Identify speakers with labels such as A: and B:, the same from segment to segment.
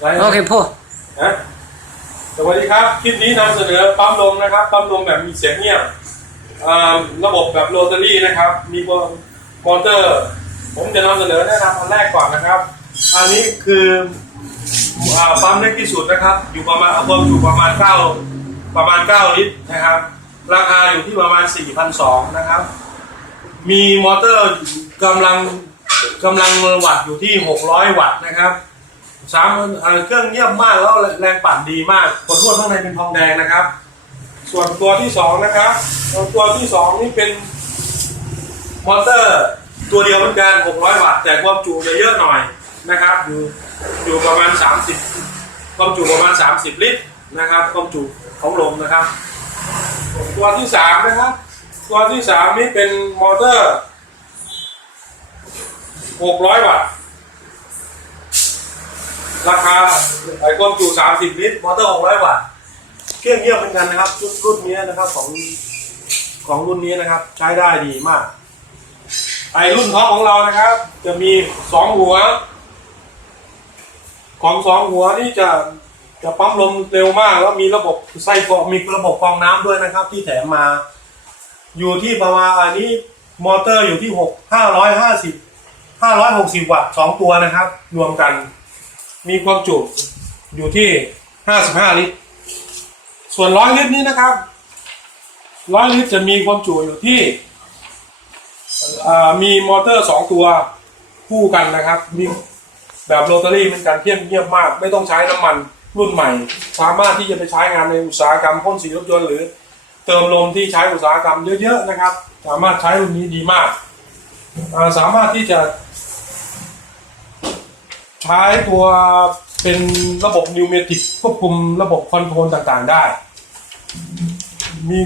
A: ไลฟ์
B: โอเคพ่อ
A: นะสวัสดีครับ คลิปนี้นำเสนอปั๊มลมนะครับ ปั๊มลมแบบมีเสียงเงียบอ่าระบบแบบโรตารี่นะครับ มีมอเตอร์ ผมจะนำเสนอแนะนำอันแรกก่อนนะครับ อันนี้คืออ่าปั๊มเล็กที่สุดนะครับ อยู่ประมาณความจุประมาณ 9 ประมาณ 9 ลิตรนะครับ ราคาอยู่ที่ประมาณ 4,200 นะครับ มีมอเตอร์กำลังกำลังวัตต์อยู่ที่ 600 วัตต์นะครับ สามเครื่องเงียบมากแล้วแรงปั่นดีมากขนลวดข้างในเป็นทองแดงนะครับ ส่วนตัวที่สองนะครับตัวที่สองนี่เป็นมอเตอร์ตัวเดียวเหมือนกัน600 วัตต์แต่ความจุจะเยอะหน่อยนะครับ อยู่อยู่ประมาณ 30 ความจุประมาณ 30 ลิตรนะครับ ความจุของลมนะครับ ตัวที่สามนะครับตัวที่สามนี่เป็นมอเตอร์ 600 วัตต์ ราคาไอ้ความจุ30 ลิตร มอเตอร์ 600 วัตต์ เครื่องเงียบเหมือนกันนะครับรุ่นรุ่นนี้นะครับของของรุ่นนี้นะครับ ใช้ได้ดีมาก ไอ้รุ่นท็อปของเรานะครับ จะมีสองหัว ของสองหัวนี่จะจะปั๊มลมเร็วมาก แล้วมีระบบไส้กรองมีระบบกรองน้ำด้วยนะครับ ที่แถมมา อยู่ที่ประมาณอันนี้มอเตอร์อยู่ที่หกห้าร้อยห้าสิบห้าร้อยหกสิบวัตต์สองตัวนะครับ รวมกัน มีความจุอยู่ที่ห้าสิบห้าลิตร ส่วนร้อยลิตรนี้นะครับร้อยลิตรจะมีความจุอยู่ที่มีมอเตอร์สองตัวคู่กันนะครับ มีแบบโรตารี่เหมือนกันเทียบเงียบมาก ไม่ต้องใช้น้ำมันรุ่นใหม่ สามารถที่จะไปใช้งานในอุตสาหกรรมพ่นสีรถยนต์หรือเติมลมที่ใช้อุตสาหกรรมเยอะๆนะครับ สามารถใช้รุ่นนี้ดีมาก สามารถที่จะ ช้ตัวเป็นระบบนิวเมติกควบคุมระบบคอนโทรลต่างๆได้ มี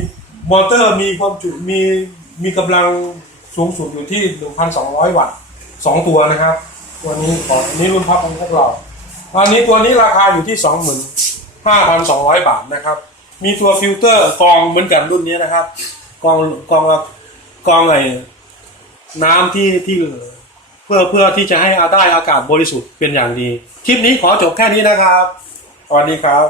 A: มอเตอร์มีความจุมีมีกำลังสูงสุดอยู่ที่ 1,200 วัตต์สองตัวนะครับ ตัวนี้ของอันนี้รุ่นพับของพวกเราอันนี้ตัวนี้ราคาอยู่ที่ 25,200 บาทนะครับ มีตัวฟิลเตอร์กองเหมือนกันรุ่นนี้นะครับ กองกองกรองไอ้น้ำที่ที่ เพื่อเพื่อที่จะให้ได้อากาศบริสุทธิ์เป็นอย่างดี คลิปนี้ขอจบแค่นี้นะครับสวัสดีครับ